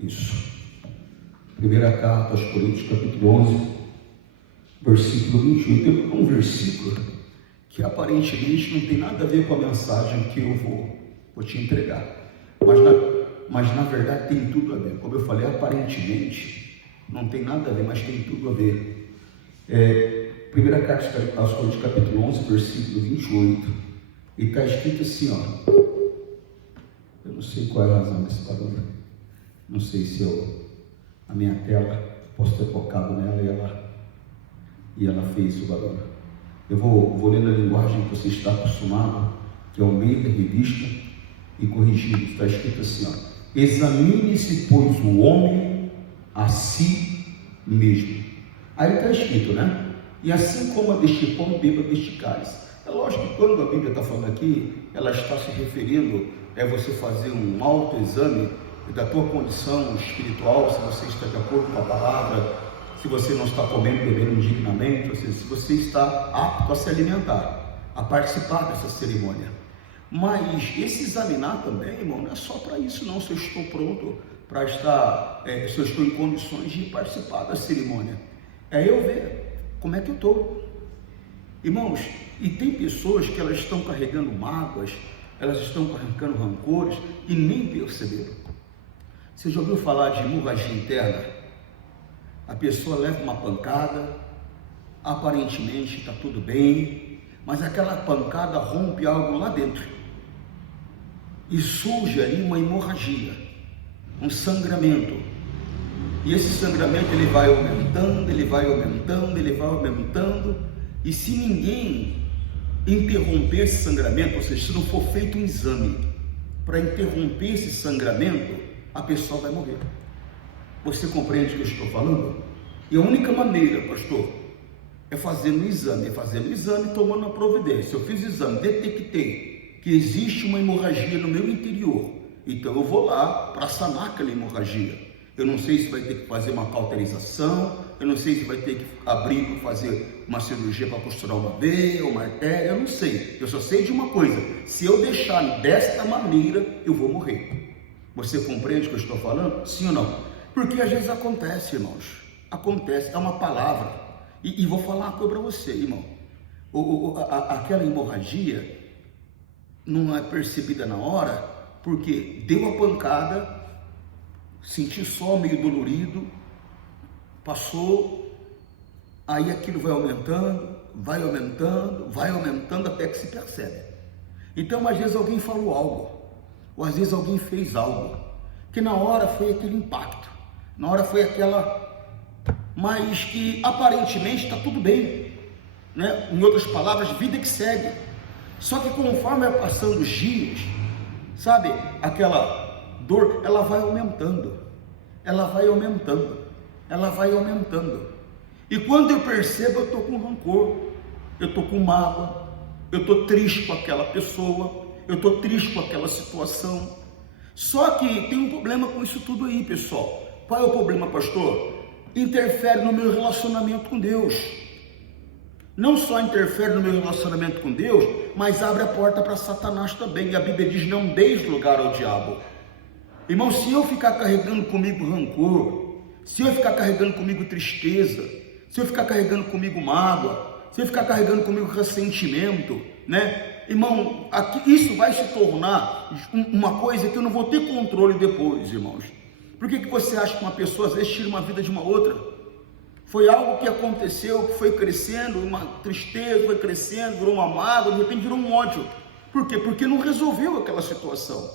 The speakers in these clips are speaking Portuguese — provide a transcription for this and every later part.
Isso. Primeira carta aos Coríntios, capítulo 11, versículo 28. Tem um versículo que aparentemente não tem nada a ver com a mensagem que eu vou te entregar. Mas na verdade tem tudo a ver. Como eu falei, aparentemente não tem nada a ver, mas tem tudo a ver. Primeira carta aos Coríntios, capítulo 11, versículo 28. E está escrito assim, ó. Eu não sei qual é a razão desse barulho. Não sei se a minha tela, posso ter focado nela e ela fez o barulho. Eu vou ler na linguagem que você está acostumado, que é o meio da revista, e corrigido. Está escrito assim, ó. Examine-se, pois, o homem a si mesmo. Aí está escrito, né? E assim como a deste pão, beba deste cálice. É lógico que quando a Bíblia está falando aqui, ela está se referindo a você fazer um autoexame da tua condição espiritual, se você está de acordo com a palavra, se você não está comendo e bebendo indignamente, ou seja, se você está apto a se alimentar, a participar dessa cerimônia. Mas esse examinar também, irmão, não é só para isso não, se eu estou pronto para estar, se eu estou em condições de participar da cerimônia. É eu ver como é que eu estou. Irmãos, e tem pessoas que elas estão carregando mágoas, elas estão carregando rancores e nem perceberam. Você já ouviu falar de hemorragia interna? A pessoa leva uma pancada, aparentemente está tudo bem, mas aquela pancada rompe algo lá dentro e surge ali uma hemorragia, um sangramento. E esse sangramento ele vai aumentando, ele vai aumentando, ele vai aumentando, e se ninguém interromper esse sangramento, ou seja, se não for feito um exame para interromper esse sangramento, a pessoa vai morrer. Você compreende o que eu estou falando? E a única maneira, pastor, é fazendo o exame, tomando a providência. Eu fiz o exame, detectei que existe uma hemorragia no meu interior, então eu vou lá para sanar aquela hemorragia. Eu não sei se vai ter que fazer uma cauterização, eu não sei se vai ter que abrir para fazer uma cirurgia para costurar uma veia, uma artéria, eu não sei. Eu só sei de uma coisa: se eu deixar desta maneira, eu vou morrer. Você compreende o que eu estou falando? Sim ou não? Porque às vezes acontece, irmãos. Acontece, é uma palavra. E vou falar uma coisa para você, irmão. Aquela hemorragia não é percebida na hora, porque deu a pancada, senti só meio dolorido, passou, aí aquilo vai aumentando, até que se percebe. Então, às vezes alguém falou algo, ou às vezes alguém fez algo, que na hora foi aquele impacto, na hora foi aquela, mas que aparentemente está tudo bem, né? Em outras palavras, vida que segue. Só que conforme vai passando os dias, sabe, aquela dor, ela vai aumentando. E quando eu percebo, eu estou com rancor, eu estou com mágoa, eu estou triste com aquela pessoa, eu estou triste com aquela situação. Só que tem um problema com isso tudo aí, pessoal. Qual é o problema, pastor? Interfere no meu relacionamento com Deus. Não só interfere no meu relacionamento com Deus, mas abre a porta para Satanás também. E a Bíblia diz: não deis lugar ao diabo. Irmão, se eu ficar carregando comigo rancor, se eu ficar carregando comigo tristeza, se eu ficar carregando comigo mágoa, se eu ficar carregando comigo ressentimento, né? Irmão, isso vai se tornar uma coisa que eu não vou ter controle depois, irmãos. Por que você acha que uma pessoa às vezes tira uma vida de uma outra? Foi algo que aconteceu, que foi crescendo, uma tristeza foi crescendo, virou uma mágoa, de repente virou um ódio. Por quê? Porque não resolveu aquela situação.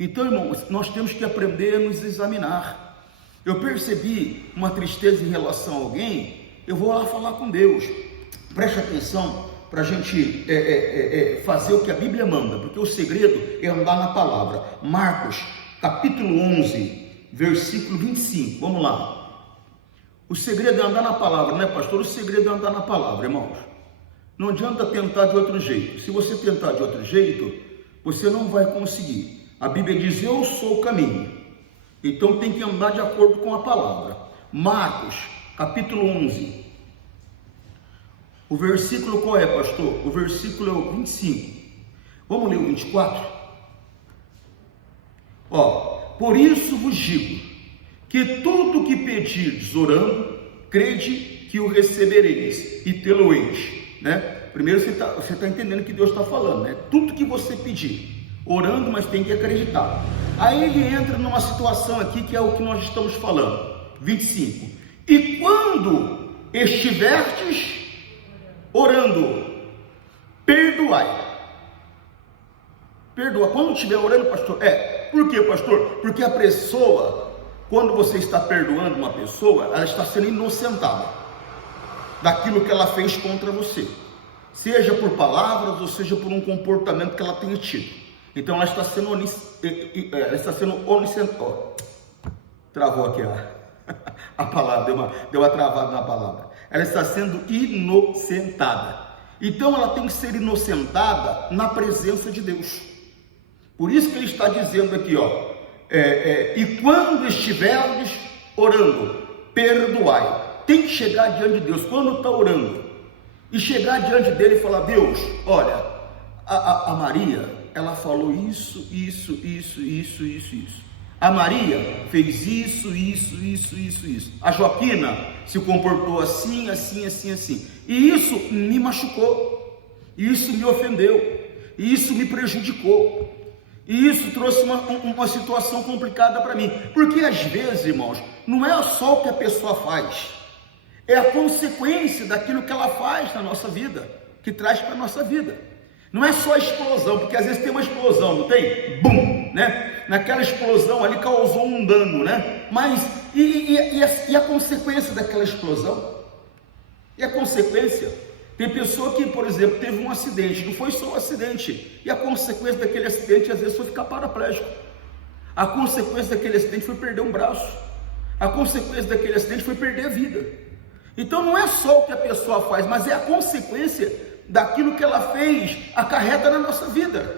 Então, irmãos, nós temos que aprender a nos examinar. Eu percebi uma tristeza em relação a alguém, eu vou lá falar com Deus. Preste atenção para a gente fazer o que a Bíblia manda, porque o segredo é andar na palavra. Marcos, capítulo 11, versículo 25, vamos lá. O segredo é andar na palavra, né, pastor? O segredo é andar na palavra, irmãos. Não adianta tentar de outro jeito. Se você tentar de outro jeito, você não vai conseguir. A Bíblia diz: eu sou o caminho. Então tem que andar de acordo com a palavra. Marcos, capítulo 11. O versículo qual é, pastor? O versículo é o 25. Vamos ler o 24? Por isso vos digo, que tudo que pedirdes orando, crede que o recebereis e tê-lo-eis, né? Primeiro você tá entendendo que Deus está falando, né? Tudo que você pedir, orando, mas tem que acreditar. Aí ele entra numa situação aqui que é o que nós estamos falando, 25. E quando estiverdes orando, perdoai. Perdoa. Quando estiver orando, pastor, por quê, pastor? Porque a pessoa, quando você está perdoando uma pessoa, ela está sendo inocentada daquilo que ela fez contra você, seja por palavras ou seja por um comportamento que ela tenha tido. Então ela está sendo inocentada. Travou aqui a palavra, deu uma travada na palavra. Ela está sendo inocentada. Então ela tem que ser inocentada na presença de Deus. Por isso que ele está dizendo aqui, e quando estiverdes orando, perdoai. Tem que chegar diante de Deus, quando está orando, e chegar diante dele e falar: Deus, olha, a Maria, ela falou isso. A Maria fez isso. A Joaquina se comportou assim. E isso me machucou, isso me ofendeu, isso me prejudicou. E isso trouxe uma situação complicada para mim. Porque às vezes, irmãos, não é só o que a pessoa faz, é a consequência daquilo que ela faz na nossa vida, que traz para a nossa vida. Não é só a explosão, porque às vezes tem uma explosão, não tem? Bum, né? Naquela explosão ali causou um dano, né? Mas e a consequência daquela explosão? E a consequência? Tem pessoa que, por exemplo, teve um acidente, não foi só um acidente, e a consequência daquele acidente às vezes foi ficar paraplégico. A consequência daquele acidente foi perder um braço. A consequência daquele acidente foi perder a vida. Então não é só o que a pessoa faz, mas é a consequência daquilo que ela fez, acarreta na nossa vida,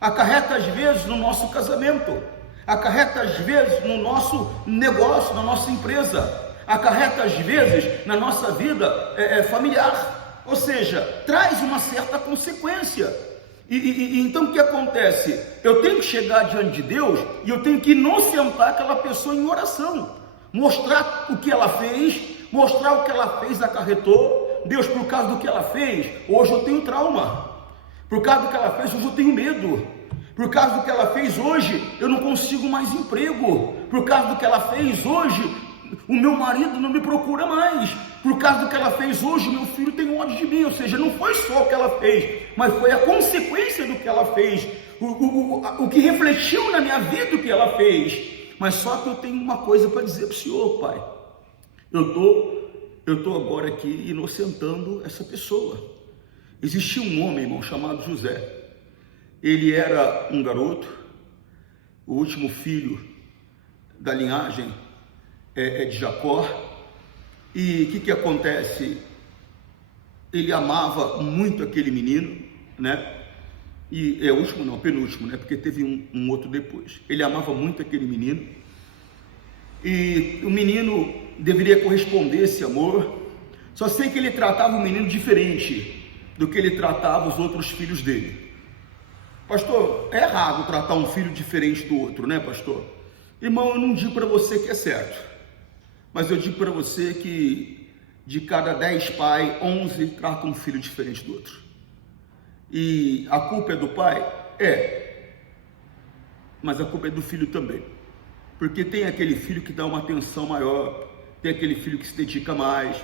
acarreta às vezes no nosso casamento, acarreta às vezes no nosso negócio, na nossa empresa, acarreta às vezes na nossa vida familiar. Ou seja, traz uma certa consequência. Então o que acontece? Eu tenho que chegar diante de Deus e eu tenho que inocentar aquela pessoa em oração, mostrar o que ela fez, mostrar o que ela fez acarretou. Deus, por causa do que ela fez, hoje eu tenho trauma. Por causa do que ela fez, hoje eu tenho medo. Por causa do que ela fez hoje, eu não consigo mais emprego. Por causa do que ela fez hoje, o meu marido não me procura mais. Por causa do que ela fez hoje, meu filho tem ódio de mim. Ou seja, não foi só o que ela fez, mas foi a consequência do que ela fez, o que refletiu na minha vida o que ela fez. Mas só que eu tenho uma coisa para dizer para o Senhor, Pai. Eu estou agora aqui inocentando essa pessoa. Existia um homem, irmão, chamado José. Ele era um garoto, o último filho da linhagem de Jacó. E o que acontece? Ele amava muito aquele menino, né? E é o último não, penúltimo, né? Porque teve um outro depois. Ele amava muito aquele menino. E o menino deveria corresponder a esse amor. Só sei que ele tratava o menino diferente do que ele tratava os outros filhos dele. Pastor, é errado tratar um filho diferente do outro, né, pastor? Irmão, eu não digo para você que é certo, mas eu digo para você que de cada 10 pais, 11 tratam um filho diferente do outro. E a culpa é do pai? Mas a culpa é do filho também. Porque tem aquele filho que dá uma atenção maior, tem aquele filho que se dedica mais,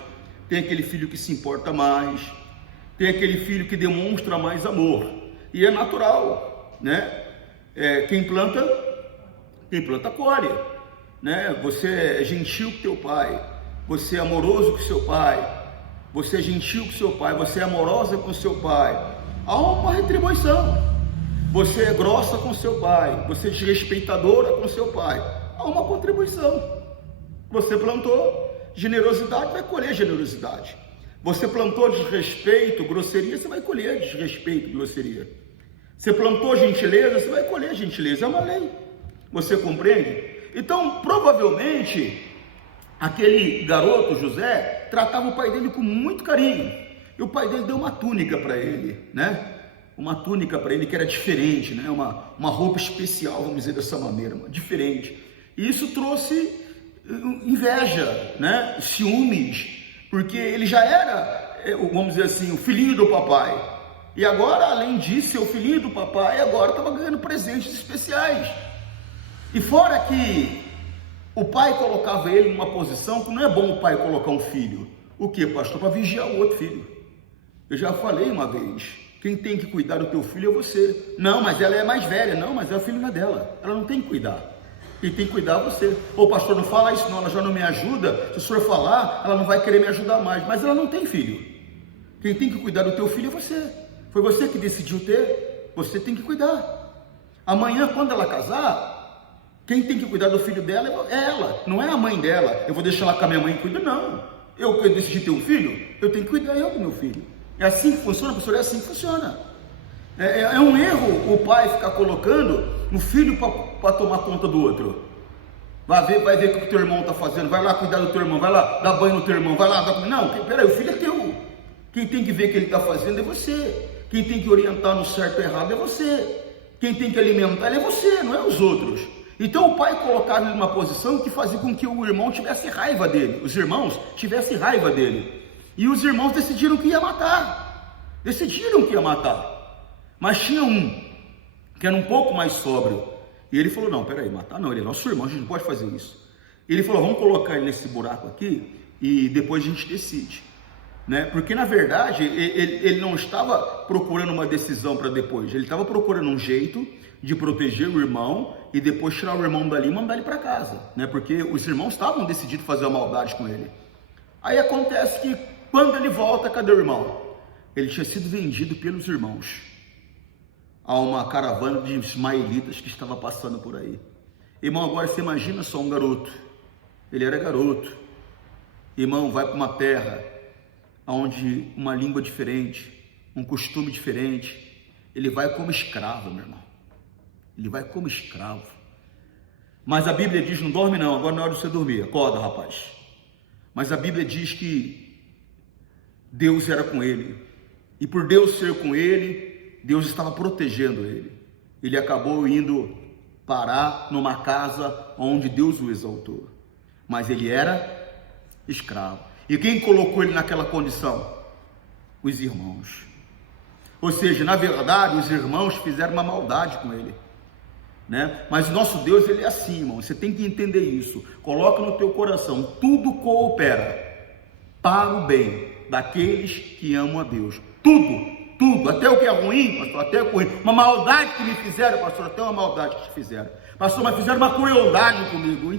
tem aquele filho que se importa mais, tem aquele filho que demonstra mais amor. E é natural, né? Quem planta colhe, né? Você é gentil com teu pai, você é amoroso com seu pai, você é gentil com seu pai, você é amorosa com seu pai. Há uma retribuição. Você é grossa com seu pai, você é desrespeitadora com seu pai. Há uma contribuição. Você plantou generosidade, vai colher generosidade. Você plantou desrespeito, grosseria, você vai colher desrespeito, grosseria. Você plantou gentileza, você vai colher gentileza. É uma lei. Você compreende? Então, provavelmente, aquele garoto, José, tratava o pai dele com muito carinho. E o pai dele deu uma túnica para ele, né? Uma túnica para ele que era diferente, né? Uma roupa especial, vamos dizer dessa maneira, diferente. E isso trouxe inveja, né? Ciúmes, porque ele já era, vamos dizer assim, o filhinho do papai. E agora, além disso, ser o filhinho do papai, agora estava ganhando presentes especiais. E fora que o pai colocava ele numa posição que não é bom o pai colocar um filho. O que, pastor? Para vigiar o outro filho. Eu já falei uma vez, quem tem que cuidar do teu filho é você. Não, mas ela é mais velha. Não, mas é a filha dela. Ela não tem que cuidar. Quem tem que cuidar é você. Ô pastor, não fala isso não, ela já não me ajuda. Se o senhor falar, ela não vai querer me ajudar mais. Mas ela não tem filho. Quem tem que cuidar do teu filho é você. Foi você que decidiu ter, você tem que cuidar. Amanhã, quando ela casar, quem tem que cuidar do filho dela é ela, não é a mãe dela. Eu vou deixar ela com a minha mãe e cuidar, não. Eu decidi ter um filho, eu tenho que cuidar eu do meu filho. É assim que funciona, professor? É assim que funciona. É um erro o pai ficar colocando um filho para tomar conta do outro. Vai ver o que o teu irmão está fazendo, vai lá cuidar do teu irmão, vai lá dar banho no teu irmão, vai lá dar... Não, peraí, o filho é teu. Quem tem que ver o que ele está fazendo é você. Quem tem que orientar no certo e errado é você. Quem tem que alimentar ele é você, não é os outros. Então o pai colocava ele numa posição que fazia com que o irmão tivesse raiva dele. Os irmãos tivessem raiva dele. E os irmãos decidiram que ia matar. Mas tinha um que era um pouco mais sóbrio. E ele falou, não, peraí, matar não, ele é nosso irmão, a gente não pode fazer isso. Ele falou, vamos colocar ele nesse buraco aqui e depois a gente decide. Né? Porque na verdade ele não estava procurando uma decisão para depois, ele estava procurando um jeito de proteger o irmão e depois tirar o irmão dali e mandar ele para casa, né? Porque os irmãos estavam decididos fazer uma maldade com ele. Aí acontece que quando ele volta, cadê o irmão? Ele tinha sido vendido pelos irmãos a uma caravana de ismaelitas que estava passando por aí. Irmão, agora você imagina só um garoto, ele era garoto, irmão, vai para uma terra onde uma língua diferente, um costume diferente, ele vai como escravo, meu irmão, ele vai como escravo. Mas a Bíblia diz, não dorme não, agora não é hora de você dormir, acorda rapaz. Mas a Bíblia diz que Deus era com ele, e por Deus ser com ele, Deus estava protegendo ele. Ele acabou indo parar numa casa onde Deus o exaltou, mas ele era escravo. E quem colocou ele naquela condição? Os irmãos. Ou seja, na verdade, os irmãos fizeram uma maldade com ele, né? Mas o nosso Deus, ele é assim, irmão. Você tem que entender isso. Coloca no teu coração, tudo coopera para o bem daqueles que amam a Deus. Tudo, até o que é ruim, pastor, até o que é ruim. Uma maldade que me fizeram, pastor, até uma maldade que te fizeram. Pastor, mas fizeram uma crueldade comigo.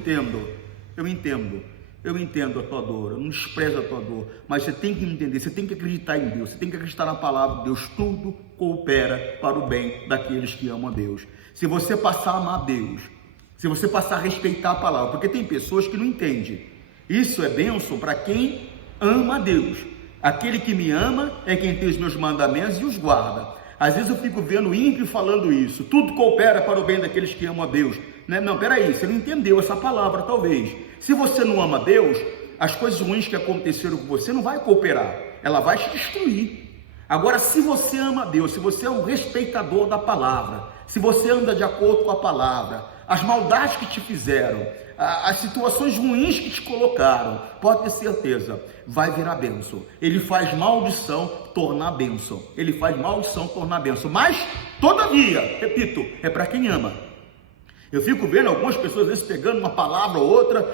Eu entendo a tua dor, eu não desprezo a tua dor, mas você tem que entender, você tem que acreditar em Deus, você tem que acreditar na palavra de Deus. Tudo coopera para o bem daqueles que amam a Deus. Se você passar a amar a Deus, se você passar a respeitar a palavra, porque tem pessoas que não entendem. Isso é bênção para quem ama a Deus. Aquele que me ama é quem tem os meus mandamentos e os guarda. Às vezes eu fico vendo ímpio falando isso, tudo coopera para o bem daqueles que amam a Deus. Não, peraí, você não entendeu essa palavra talvez. Se você não ama Deus, as coisas ruins que aconteceram com você não vai cooperar, ela vai te destruir. Agora, se você ama Deus, se você é um respeitador da palavra, se você anda de acordo com a palavra, as maldades que te fizeram, as situações ruins que te colocaram, pode ter certeza, vai virar bênção. Ele faz maldição tornar bênção. Mas, todavia, repito, é para quem ama. Eu fico vendo algumas pessoas às vezes pegando uma palavra ou outra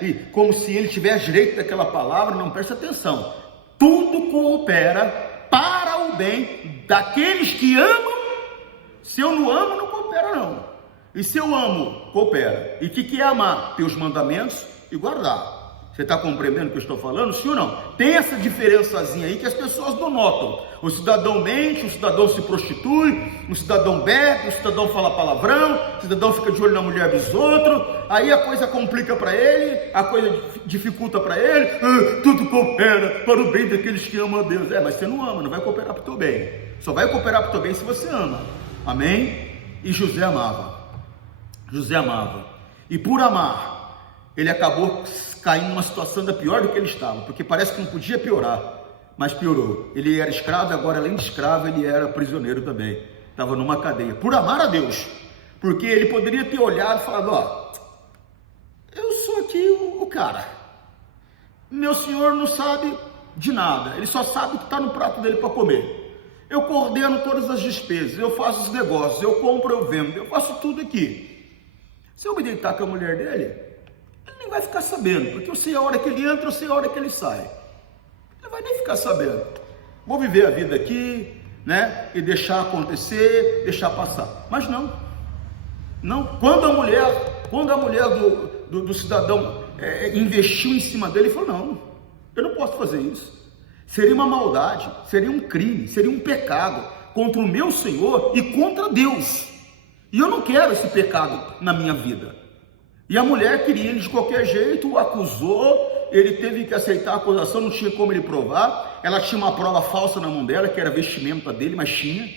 e como se ele tivesse direito daquela palavra. Não, presta atenção. Tudo coopera para o bem daqueles que amam. Se eu não amo, não coopera não. E se eu amo, coopera. E o que é amar? Ter os mandamentos e guardar. Você está compreendendo o que eu estou falando? Sim ou não? Tem essa diferençazinha aí que as pessoas não notam. O cidadão mente, o cidadão se prostitui, o cidadão bebe, o cidadão fala palavrão, o cidadão fica de olho na mulher dos outros, aí a coisa complica para ele, a coisa dificulta para ele. Tudo coopera para o bem daqueles que amam a Deus. Mas você não ama, não vai cooperar para o teu bem. Só vai cooperar para o teu bem se você ama. Amém? E José amava. E por amar, ele acabou caindo numa situação ainda pior do que ele estava, porque parece que não podia piorar, mas piorou. Ele era escravo e agora, além de escravo, ele era prisioneiro também, estava numa cadeia, por amar a Deus, porque ele poderia ter olhado e falado, eu sou aqui cara, meu senhor não sabe de nada, ele só sabe o que está no prato dele para comer. Eu coordeno todas as despesas, eu faço os negócios, eu compro, eu vendo, eu faço tudo aqui. Se eu me deitar com a mulher dele, ele nem vai ficar sabendo, porque eu sei a hora que ele entra, eu sei a hora que ele sai. Ele não vai nem ficar sabendo. Vou viver a vida aqui, né? E deixar acontecer, deixar passar. Mas não. Quando a mulher do cidadão investiu em cima dele, ele falou: não, eu não posso fazer isso. Seria uma maldade, seria um crime, seria um pecado contra o meu Senhor e contra Deus. E eu não quero esse pecado na minha vida. E a mulher queria ele de qualquer jeito, o acusou, ele teve que aceitar a acusação, não tinha como ele provar. Ela tinha uma prova falsa na mão dela, que era a vestimenta dele, mas tinha.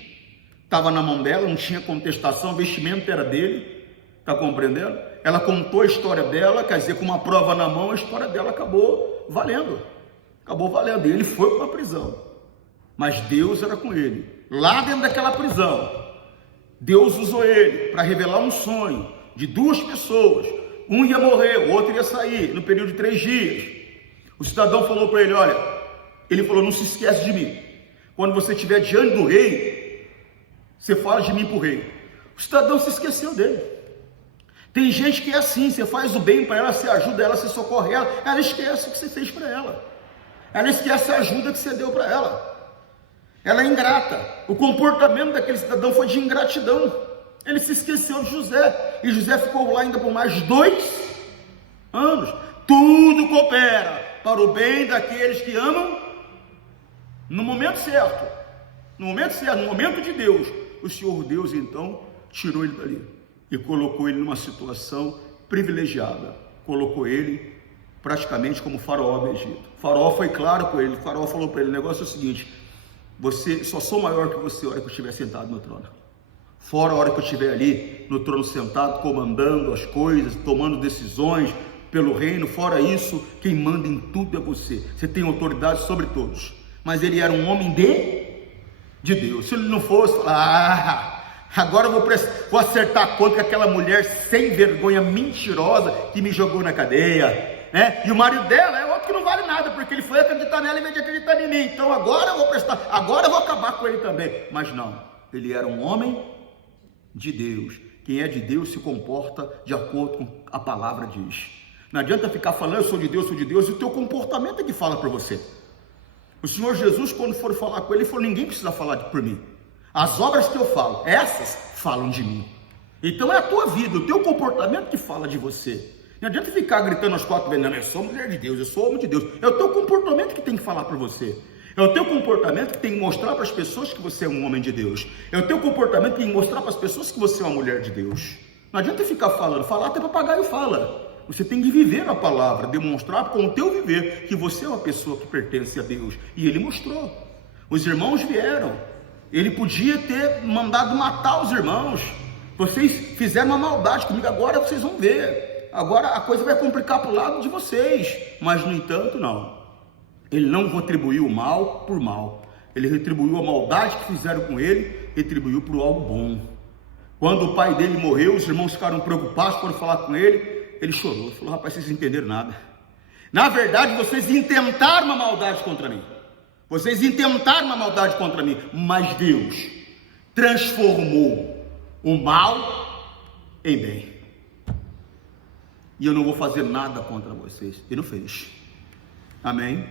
Estava na mão dela, não tinha contestação, o vestimento era dele. Está compreendendo? Ela contou a história dela, quer dizer, com uma prova na mão, a história dela acabou valendo. E ele foi para a prisão. Mas Deus era com ele. Lá dentro daquela prisão, Deus usou ele para revelar um sonho de duas pessoas. Um ia morrer, o outro ia sair no período de 3 dias. O cidadão falou para ele: olha, ele falou: não se esquece de mim. Quando você estiver diante do rei, você fala de mim para o rei. O cidadão se esqueceu dele. Tem gente que é assim: você faz o bem para ela, você ajuda ela, você socorre ela, ela esquece o que você fez para ela. Ela esquece a ajuda que você deu para ela. Ela é ingrata. O comportamento daquele cidadão foi de ingratidão. Ele se esqueceu de José. E José ficou lá ainda por mais 2 anos. Tudo coopera para o bem daqueles que amam no momento certo. No momento de Deus. O Senhor Deus então tirou ele dali e colocou ele numa situação privilegiada. Colocou ele praticamente como faraó do Egito. O faraó foi claro com ele. O faraó falou para ele: o negócio é o seguinte: você, só sou maior que você a hora que eu estiver sentado no trono. Fora a hora que eu estiver ali no trono sentado, comandando as coisas, tomando decisões pelo reino, fora isso, quem manda em tudo é você. Você tem autoridade sobre todos. Mas ele era um homem de Deus. Se ele não fosse, agora eu vou acertar a conta com aquela mulher sem vergonha, mentirosa, que me jogou na cadeia. Né? E o marido dela é outro que não vale nada, porque ele foi acreditar nela em vez de acreditar em mim. Então agora eu vou acabar com ele também. Mas não, ele era um homem de Deus. Quem é de Deus se comporta de acordo com a palavra diz. Não adianta ficar falando: eu sou de Deus, e o teu comportamento é que fala para você. O Senhor Jesus, quando for falar com ele, falou: ninguém precisa falar por mim. As obras que eu falo, essas falam de mim. Então é a tua vida, o teu comportamento que fala de você. Não adianta ficar gritando às 4 vezes: eu sou mulher de Deus, eu sou homem de Deus. É o teu comportamento que tem que falar para você. É o teu comportamento que tem que mostrar para as pessoas que você é um homem de Deus. É o teu comportamento que tem que mostrar para as pessoas que você é uma mulher de Deus. Não adianta ficar falando, falar até papagaio fala. Você tem que viver a palavra, demonstrar com o teu viver que você é uma pessoa que pertence a Deus. E ele mostrou. Os irmãos vieram. Ele podia ter mandado matar os irmãos. Vocês fizeram uma maldade comigo, agora vocês vão ver. Agora a coisa vai complicar para o lado de vocês. Mas no entanto não. Ele não retribuiu o mal por mal. Ele retribuiu a maldade que fizeram com ele, retribuiu por algo bom. Quando o pai dele morreu, os irmãos ficaram preocupados quando falar com ele. Ele chorou, falou: rapaz, vocês não entenderam nada. Na verdade, vocês intentaram uma maldade contra mim. Mas Deus transformou o mal em bem. E eu não vou fazer nada contra vocês. Ele não fez. Amém?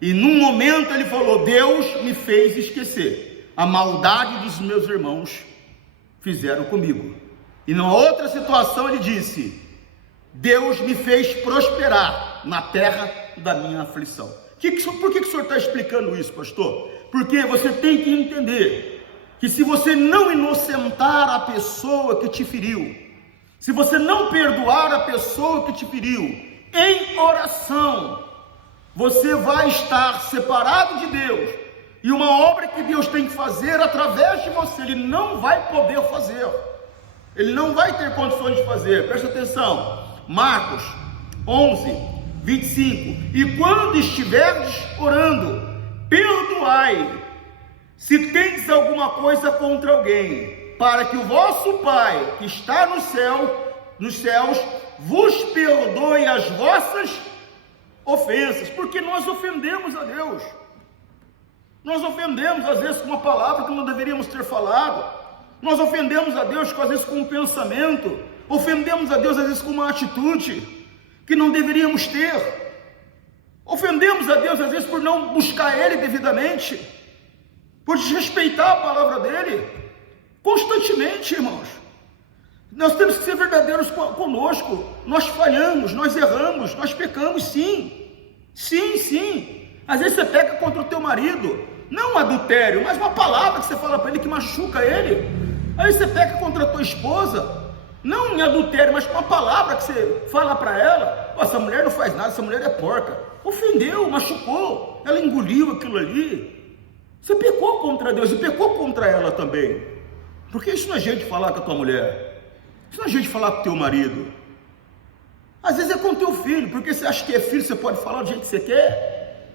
E num momento ele falou: Deus me fez esquecer a maldade dos meus irmãos fizeram comigo. E numa outra situação ele disse: Deus me fez prosperar na terra da minha aflição. Por que o senhor está explicando isso, pastor? Porque você tem que entender que se você não inocentar a pessoa que te feriu, se você não perdoar a pessoa que te feriu, em oração, você vai estar separado de Deus, e uma obra que Deus tem que fazer através de você, Ele não vai poder fazer, Ele não vai ter condições de fazer. Presta atenção, Marcos 11, 25, e quando estiverdes orando, perdoai, se tendes alguma coisa contra alguém, para que o vosso Pai, que está nos céus, vos perdoe as vossas ofensas, porque nós ofendemos a Deus. Nós ofendemos às vezes com uma palavra que não deveríamos ter falado. Nós ofendemos a Deus às vezes com um pensamento. Ofendemos a Deus às vezes com uma atitude que não deveríamos ter. Ofendemos a Deus às vezes por não buscar Ele devidamente, por desrespeitar a palavra dEle, constantemente, irmãos. Nós temos que ser verdadeiros conosco. Nós falhamos, nós erramos, nós pecamos, sim. Sim, sim. Às vezes você peca contra o teu marido, não um adultério, mas uma palavra que você fala para ele que machuca ele. Aí você peca contra a tua esposa, não em adultério, mas com uma palavra que você fala para ela: essa mulher não faz nada, essa mulher é porca. Ofendeu, machucou, ela engoliu aquilo ali. Você pecou contra Deus e pecou contra ela também. Porque isso não é jeito de falar com a tua mulher. Isso não é jeito de falar com o teu marido. Às vezes é com o teu filho, porque você acha que é filho, você pode falar do jeito que você quer.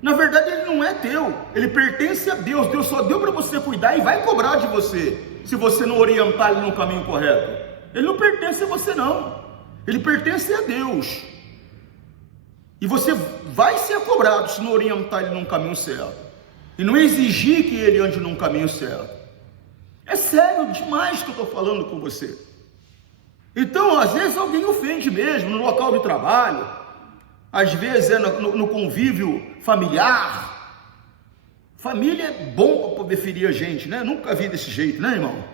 Na verdade ele não é teu, ele pertence a Deus. Deus só deu para você cuidar e vai cobrar de você, se você não orientar ele no caminho correto. Ele não pertence a você não, ele pertence a Deus. E você vai ser cobrado se não orientar ele num caminho certo, e não exigir que ele ande num caminho certo. É sério demais que eu estou falando com você. Então, às vezes alguém ofende mesmo no local de trabalho, às vezes é no convívio familiar. Família é bom para poder ferir a gente, né? Nunca vi desse jeito, né, irmão?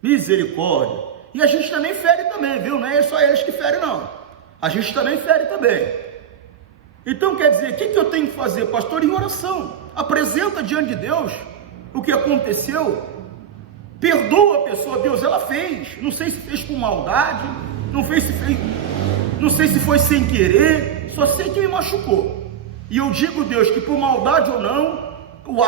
Misericórdia. E a gente também fere também, viu? Não é só eles que ferem, não. A gente também fere também. Então, quer dizer, o que eu tenho que fazer, pastor? Em oração. Apresenta diante de Deus o que aconteceu. Perdoa a pessoa. Deus, ela fez, não sei se fez com maldade, não sei se foi sem querer, só sei que me machucou. E eu digo, Deus, que por maldade ou não,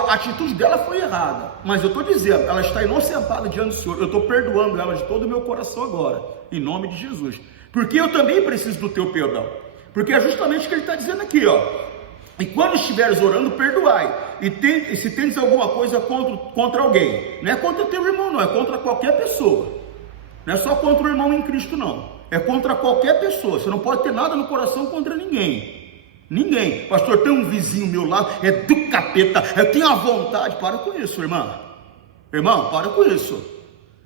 a atitude dela foi errada, mas eu estou dizendo, ela está inocentada diante do Senhor. Eu estou perdoando ela de todo o meu coração agora, em nome de Jesus, porque eu também preciso do teu perdão, porque é justamente o que ele está dizendo aqui, ó. E quando estiveres orando, perdoai. E se tens alguma coisa contra alguém, não é contra teu irmão não, é contra qualquer pessoa. Não é só contra o irmão em Cristo não, é contra qualquer pessoa. Você não pode ter nada no coração contra ninguém. Ninguém. Pastor, tem um vizinho meu lá, é do capeta, eu tenho a vontade. Para com isso, irmã. Irmão, para com isso.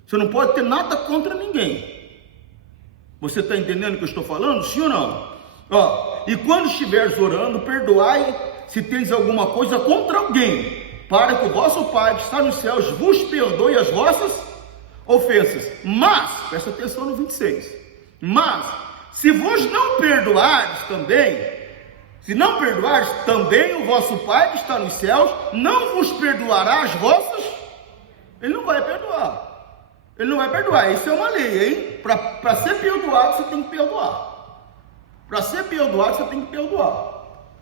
Você não pode ter nada contra ninguém. Você está entendendo o que eu estou falando? Sim ou não? Ó, e quando estiveres orando, perdoai se tens alguma coisa contra alguém, para que o vosso Pai que está nos céus vos perdoe as vossas ofensas. Mas, presta atenção no 26, mas, se vos não perdoares também, se não perdoares também, o vosso Pai que está nos céus não vos perdoará as vossas. Ele não vai perdoar. Ele não vai perdoar. Isso é uma lei, hein? Para ser perdoado, você tem que perdoar. Para ser perdoado, você tem que perdoar.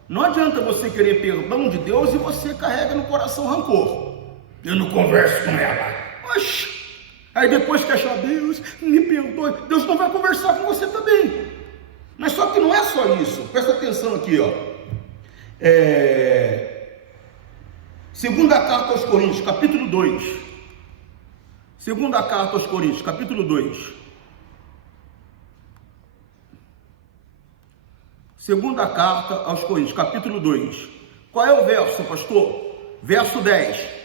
Não adianta você querer perdão de Deus e você carrega no coração rancor. Eu não converso com ela. Oxi. Aí depois que achar, Deus, me perdoe. Deus não vai conversar com você também. Mas só que não é só isso. Presta atenção aqui, ó. Segunda carta aos Coríntios, capítulo 2. Segunda carta aos Coríntios, capítulo 2. Segunda carta aos Coríntios, capítulo 2. Qual é o verso, pastor? Verso 10.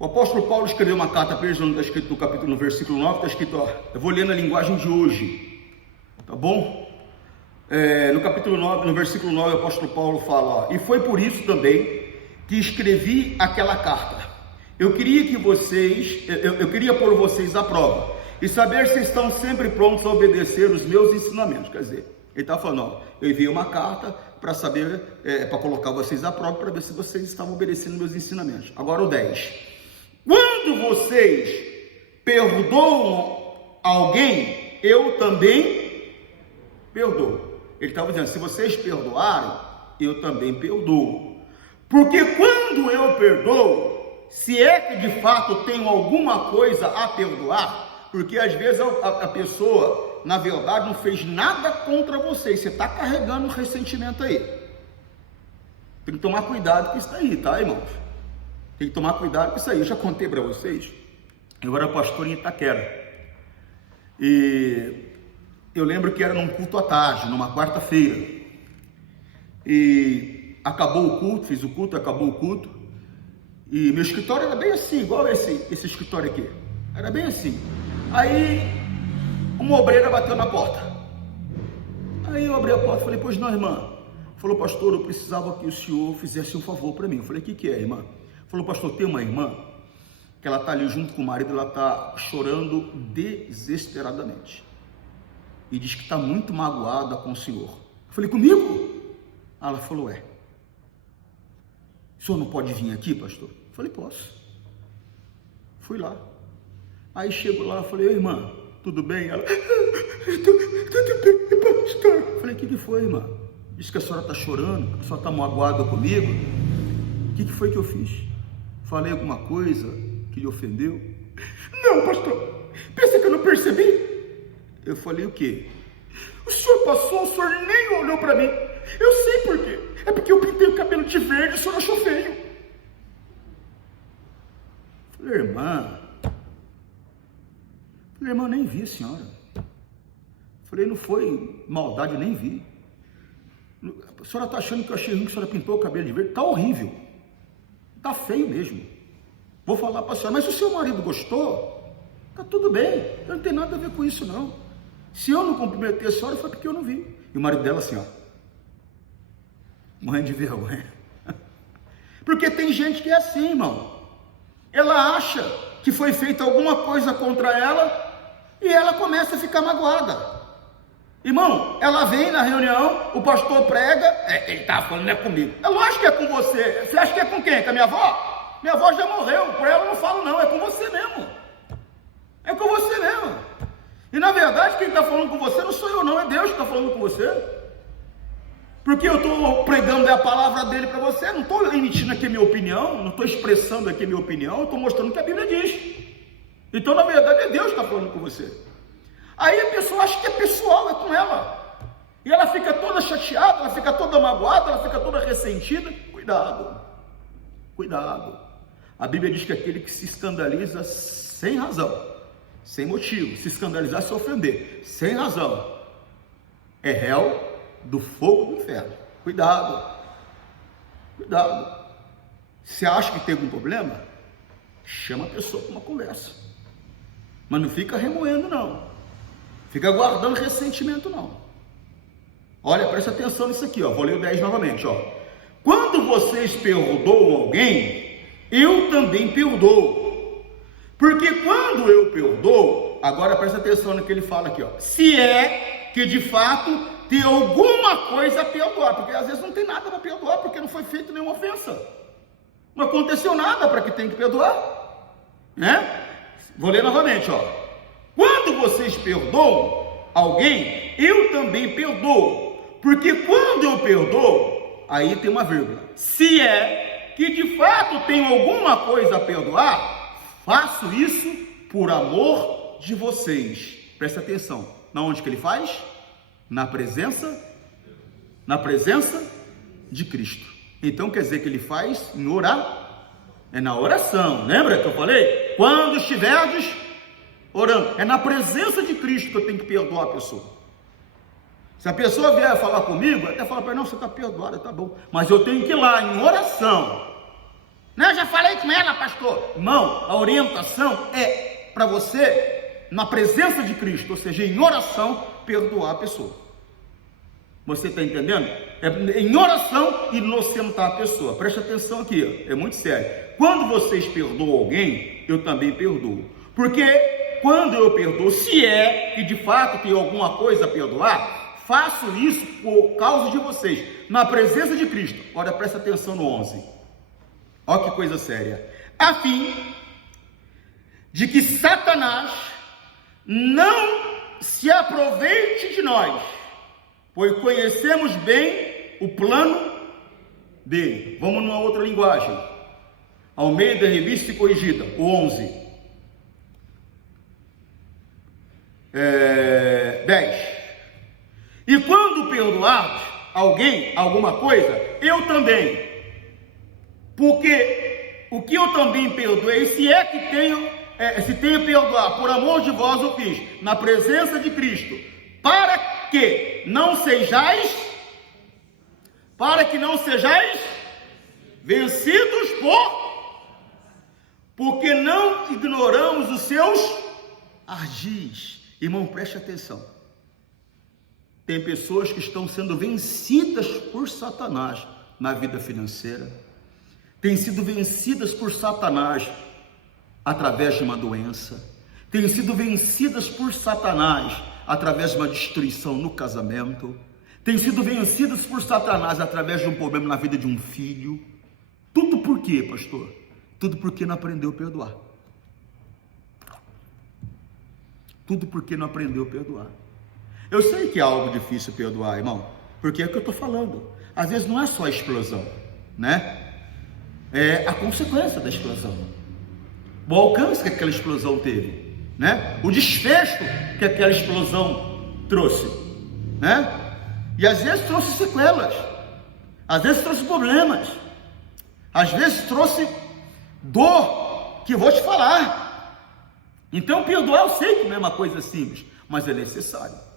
O apóstolo Paulo escreveu uma carta para eles, está escrito no capítulo, no versículo 9, está escrito, ó, eu vou ler na linguagem de hoje, tá bom? No capítulo 9, no versículo 9, o apóstolo Paulo fala, ó, e foi por isso também que escrevi aquela carta. Eu queria pôr vocês à prova e saber se estão sempre prontos a obedecer os meus ensinamentos. Quer dizer, ele está falando, ó, eu enviei uma carta para saber, para colocar vocês à prova, para ver se vocês estavam obedecendo meus ensinamentos. Agora o 10. Quando vocês perdoam alguém, eu também perdoo. Ele estava dizendo, se vocês perdoarem, eu também perdoo. Porque quando eu perdoo, se é que de fato tenho alguma coisa a perdoar, porque às vezes a pessoa, na verdade, não fez nada contra você, você está carregando um ressentimento aí. Tem que tomar cuidado com isso aí, tá, irmãos? Tem que tomar cuidado com isso aí. Eu já contei para vocês, eu era pastor em Itaquera. E eu lembro que era num culto à tarde, numa quarta-feira. E acabou o culto, fiz o culto, acabou o culto. E meu escritório era bem assim, igual esse escritório aqui. Era bem assim. Aí uma obreira bateu na porta. Aí eu abri a porta e falei, pois não, irmã. Falou, pastor, eu precisava que o senhor fizesse um favor para mim. Eu falei, o que é, irmã? Falou, pastor, tem uma irmã que ela está ali junto com o marido, ela está chorando desesperadamente. E diz que está muito magoada com o senhor. Eu falei, comigo? Ela falou, é. O senhor não pode vir aqui, pastor? Eu falei, posso. Fui lá. Aí chego lá, falei, irmã, tudo bem? Ela, tudo bem, pastor. Eu falei, o que foi, irmã? Diz que a senhora está chorando, que a senhora está magoada comigo. O que foi que eu fiz? Falei alguma coisa que lhe ofendeu? Não, pastor. Pensa que eu não percebi? Eu falei, o quê? O senhor passou, o senhor nem olhou para mim. Eu sei por quê. É porque eu pintei o cabelo de verde, o senhor achou feio. Falei, irmã, nem vi a senhora. Falei, não foi maldade, eu nem vi. A senhora está achando que eu achei ruim que a senhora pintou o cabelo de verde? Está horrível. Está feio mesmo. Vou falar para a senhora, mas se o seu marido gostou, está tudo bem. Eu não tenho nada a ver com isso, não. Se eu não cumprimentei a senhora, foi porque eu não vi. E o marido dela assim, ó, morrendo de vergonha. Porque tem gente que é assim, irmão. Ela acha que foi feita alguma coisa contra ela e ela começa a ficar magoada. Irmão, ela vem na reunião, o pastor prega, ele tá falando, não é comigo. É lógico que é com você. Você acha que é com quem? Com a minha avó? Minha avó já morreu, por ela eu não falo não, é com você mesmo. É com você mesmo. E na verdade quem está falando com você não sou eu não, é Deus que está falando com você. Porque eu estou pregando a palavra dele para você, não estou emitindo aqui a minha opinião, não estou expressando aqui a minha opinião, estou mostrando o que a Bíblia diz. Então na verdade é Deus que está falando com você. Aí a pessoa acha que é pessoal, é com ela. E ela fica toda chateada, ela fica toda magoada, ela fica toda ressentida. Cuidado, cuidado. A Bíblia diz que aquele que se escandaliza sem razão, sem motivo, se escandalizar, se ofender, sem razão, é réu do fogo do inferno. Cuidado, cuidado. Se acha que tem algum problema, chama a pessoa para uma conversa. Mas não fica remoendo não. Fica guardando ressentimento não. Olha, presta atenção nisso aqui, ó. Vou ler o 10 novamente, ó. Quando vocês perdoam alguém, eu também perdoo. Porque quando eu perdoo, agora presta atenção no que ele fala aqui, ó. Se é que de fato tem alguma coisa a perdoar, porque às vezes não tem nada para perdoar, porque não foi feita nenhuma ofensa. Não aconteceu nada para que tem que perdoar, né? Vou ler novamente, ó. Quando vocês perdoam alguém, eu também perdoo. Porque quando eu perdoo, aí tem uma vírgula. Se é que de fato tenho alguma coisa a perdoar, faço isso por amor de vocês. Presta atenção. Na onde que ele faz? Na presença de Cristo. Então quer dizer que ele faz em orar. É na oração. Lembra que eu falei? Quando estiverdes orando, é na presença de Cristo que eu tenho que perdoar a pessoa. Se a pessoa vier falar comigo, até falar para ela, não, você está perdoada, tá bom. Mas eu tenho que ir lá em oração. Não, eu já falei com ela, pastor. Irmão, a orientação é para você, na presença de Cristo, ou seja, em oração, perdoar a pessoa. Você está entendendo? É em oração inocentar a pessoa. Preste atenção aqui, é muito sério. Quando vocês perdoam alguém, eu também perdoo. Porque quando eu perdoo, se é que de fato tem alguma coisa a perdoar, faço isso por causa de vocês, na presença de Cristo. Olha, presta atenção no 11. Olha que coisa séria. A fim de que Satanás não se aproveite de nós, pois conhecemos bem o plano dele. Vamos numa outra linguagem. Almeida, Revista e Corrigida, o 11. 10. E quando perdoarmos alguém, alguma coisa, eu também. Porque o que eu também perdoei, se é que tenho perdoar, por amor de vós o fiz, na presença de Cristo, para que não sejais vencidos porque não ignoramos os seus ardis. Irmão, preste atenção. Tem pessoas que estão sendo vencidas por Satanás na vida financeira, têm sido vencidas por Satanás através de uma doença, têm sido vencidas por Satanás através de uma destruição no casamento, têm sido vencidas por Satanás através de um problema na vida de um filho. Tudo por quê, pastor? Tudo porque não aprendeu a perdoar. Tudo porque não aprendeu a perdoar. Eu sei que é algo difícil perdoar, irmão, porque é o que eu estou falando. Às vezes não é só a explosão, né? É a consequência da explosão, o alcance que aquela explosão teve, né? O desfecho que aquela explosão trouxe, né? E às vezes trouxe sequelas, às vezes trouxe problemas, às vezes trouxe dor, que eu vou te falar. Então perdoar, eu sei que não é uma coisa simples, mas é necessário.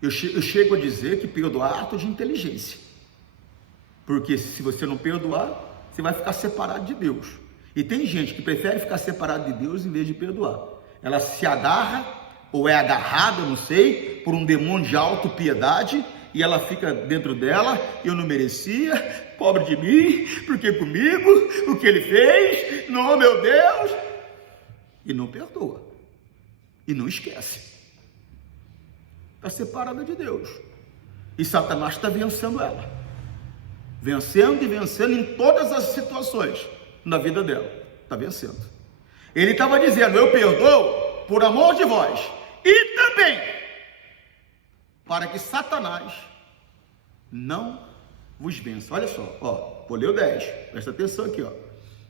Eu chego a dizer que perdoar é ato de inteligência, porque se você não perdoar, você vai ficar separado de Deus. E tem gente que prefere ficar separado de Deus em vez de perdoar. Ela se agarra, ou é agarrada, não sei, por um demônio de autopiedade, e ela fica dentro dela: eu não merecia, pobre de mim, porque comigo, o que ele fez, não, meu Deus. E não perdoa, e não esquece. Está separada de Deus, e Satanás está vencendo ela, vencendo e vencendo em todas as situações na vida dela, está vencendo. Ele estava dizendo: eu perdoo por amor de vós, e também para que Satanás não vos vença. Olha só, ó, vou ler o 10, presta atenção aqui, ó,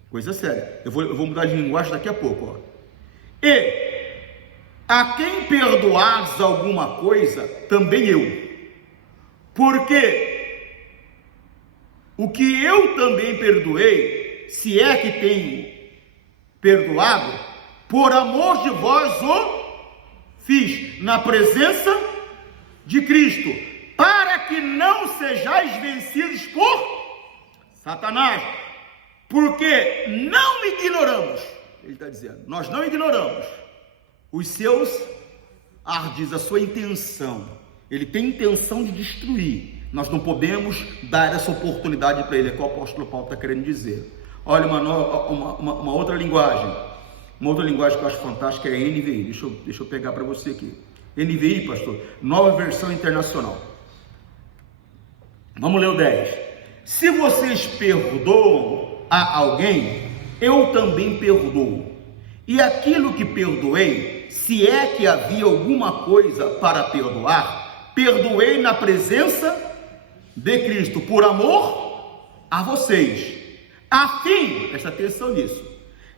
coisa séria. Eu vou mudar de linguagem daqui a pouco, ó. E a quem perdoares alguma coisa, também eu, porque o que eu também perdoei, se é que tenho perdoado, por amor de vós o fiz, na presença de Cristo, para que não sejais vencidos por Satanás, porque não ignoramos, ele está dizendo, nós não ignoramos os seus ardis, a sua intenção. Ele tem intenção de destruir. Nós não podemos dar essa oportunidade para ele. É o que o apóstolo Paulo está querendo dizer. Olha, uma outra linguagem. Uma outra linguagem que eu acho fantástica é a NVI. Deixa eu pegar para você aqui. NVI, pastor, Nova Versão Internacional. Vamos ler o 10. Se vocês perdoam a alguém, eu também perdoo. E aquilo que perdoei, se é que havia alguma coisa para perdoar, perdoei na presença de Cristo, por amor a vocês, a fim, presta atenção nisso,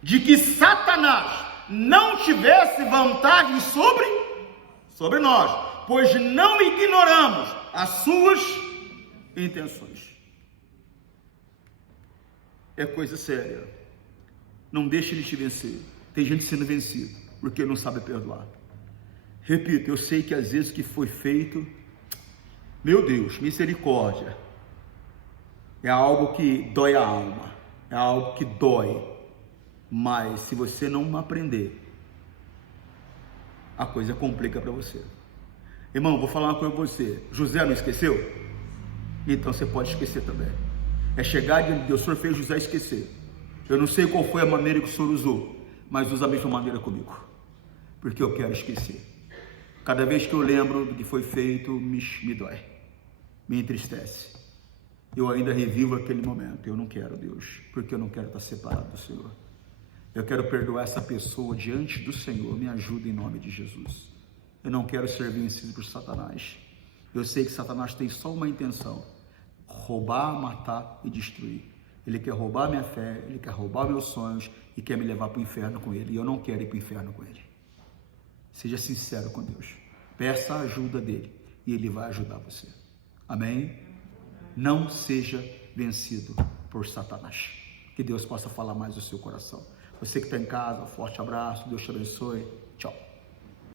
de que Satanás não tivesse vantagem sobre nós, pois não ignoramos as suas intenções. É coisa séria. Não deixe ele te vencer. Tem gente sendo vencido porque não sabe perdoar. Repito, eu sei que às vezes o que foi feito, meu Deus, misericórdia, é algo que dói a alma, é algo que dói, mas se você não aprender, a coisa complica para você. Irmão, vou falar uma coisa para você. José não esqueceu? Então você pode esquecer também. É chegar diante de Deus: o Senhor fez José esquecer. Eu não sei qual foi a maneira que o Senhor usou, mas usa a mesma maneira comigo, porque eu quero esquecer. Cada vez que eu lembro do que foi feito, me dói, me entristece. Eu ainda revivo aquele momento. Eu não quero, Deus, porque eu não quero estar separado do Senhor. Eu quero perdoar essa pessoa diante do Senhor. Me ajuda em nome de Jesus. Eu não quero ser vencido por Satanás. Eu sei que Satanás tem só uma intenção: roubar, matar e destruir. Ele quer roubar minha fé, ele quer roubar meus sonhos e quer me levar para o inferno com ele. E eu não quero ir para o inferno com ele. Seja sincero com Deus. Peça a ajuda dele e ele vai ajudar você. Amém? Não seja vencido por Satanás. Que Deus possa falar mais no seu coração. Você que está em casa, um forte abraço, Deus te abençoe. Tchau.